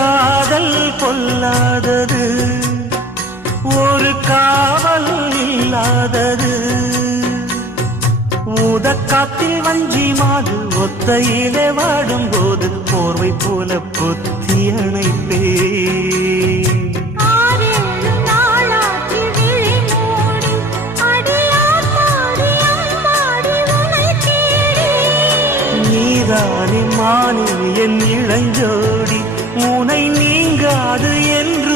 காதல் பொல்லாதது, ஒரு காவல் இல்லாதது. ஊதக்காத்தில் வஞ்சி மாது ஒத்தையிலே வாடும்போது போர்வை போல பொத்தி அணைப்பே. நீதானே மானே என் இளஞ்சோடி, உனை நீங்காது என்று